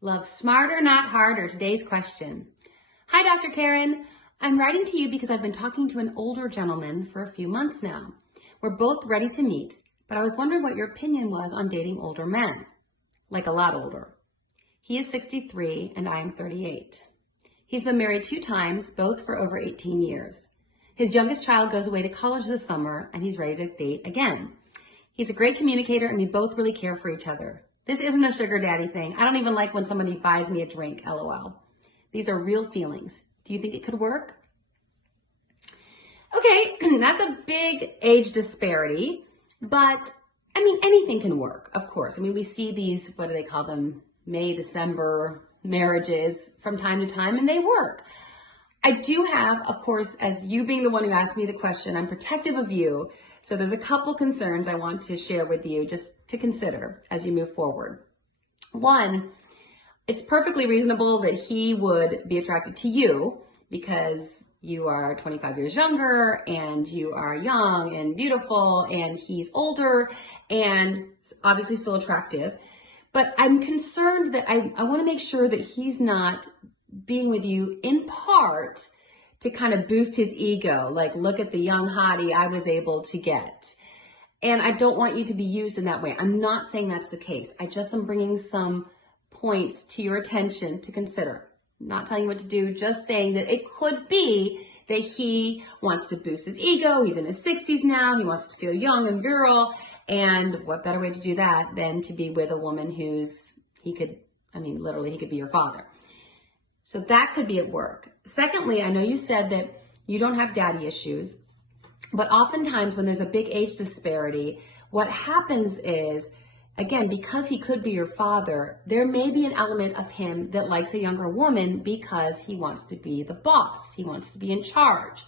Love smarter, not harder. Today's question. Hi, Dr. Karen. I'm writing to you because I've been talking to an older gentleman for a few months now. We're both ready to meet, but I was wondering what your opinion was on dating older men, like a lot older. He is 63 and I am 38. He's been married 2 times, both for over 18 years. His youngest child goes away to college this summer and he's ready to date again. He's a great communicator and we both really care for each other. This isn't a sugar daddy thing. I don't even like when somebody buys me a drink, LOL. These are real feelings. Do you think it could work? Okay, that's a big age disparity, but I mean, anything can work, of course. I mean, we see these, what do they call them? May, December marriages from time to time, and they work. I do have, of course, as you being the one who asked me the question, I'm protective of you. So there's a couple concerns I want to share with you just to consider as you move forward. One, it's perfectly reasonable that he would be attracted to you because you are 25 years younger and you are young and beautiful and he's older and obviously still attractive. But I'm concerned that I want to make sure that he's not being with you in part to kind of boost his ego, like look at the young hottie I was able to get. And I don't want you to be used in that way. I'm not saying that's the case. I just am bringing some points to your attention to consider. I'm not telling you what to do, just saying that it could be that he wants to boost his ego. He's in his 60s now. He wants to feel young and virile. And what better way to do that than to be with a woman he could be your father. So that could be at work. Secondly, I know you said that you don't have daddy issues, but oftentimes when there's a big age disparity, what happens is, again, because he could be your father, there may be an element of him that likes a younger woman because he wants to be the boss. He wants to be in charge.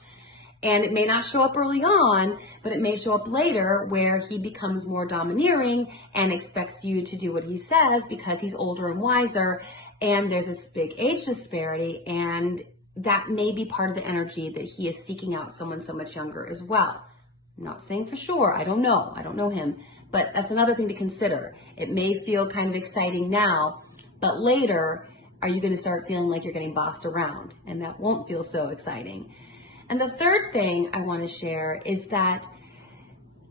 And it may not show up early on, but it may show up later where he becomes more domineering and expects you to do what he says because he's older and wiser. And there's this big age disparity, and that may be part of the energy that he is seeking out someone so much younger as well. I'm not saying for sure. I don't know him, but that's another thing to consider. It may feel kind of exciting now, but later, are you going to start feeling like you're getting bossed around? And that won't feel so exciting. And the third thing I want to share is that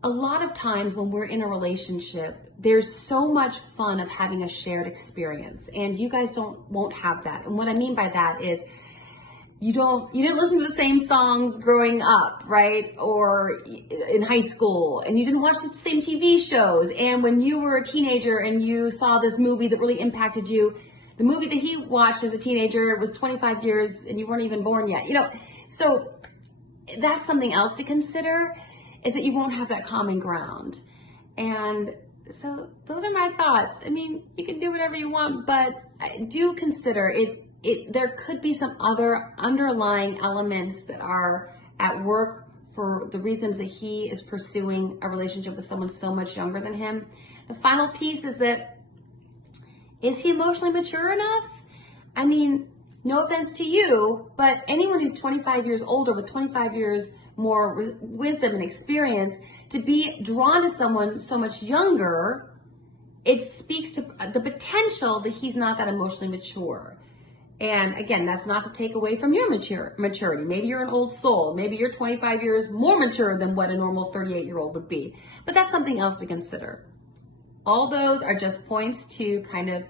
a lot of times when we're in a relationship, there's so much fun of having a shared experience, and you guys won't have that. And what I mean by that is you didn't listen to the same songs growing up, right? Or in high school, and you didn't watch the same TV shows. And when you were a teenager and you saw this movie that really impacted you, the movie that he watched as a teenager was 25 years and you weren't even born yet. So that's something else to consider, is that you won't have that common ground. And so those are my thoughts. I mean, you can do whatever you want, but do consider there could be some other underlying elements that are at work for the reasons that he is pursuing a relationship with someone so much younger than him. The final piece is that, is he emotionally mature enough? I mean, no offense to you, but anyone who's 25 years older with 25 years more wisdom and experience, to be drawn to someone so much younger, it speaks to the potential that he's not that emotionally mature. And again, that's not to take away from your maturity. Maybe you're an old soul. Maybe you're 25 years more mature than what a normal 38-year-old would be. But that's something else to consider. All those are just points to kind of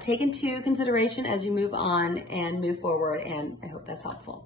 take into consideration as you move on and move forward, and I hope that's helpful.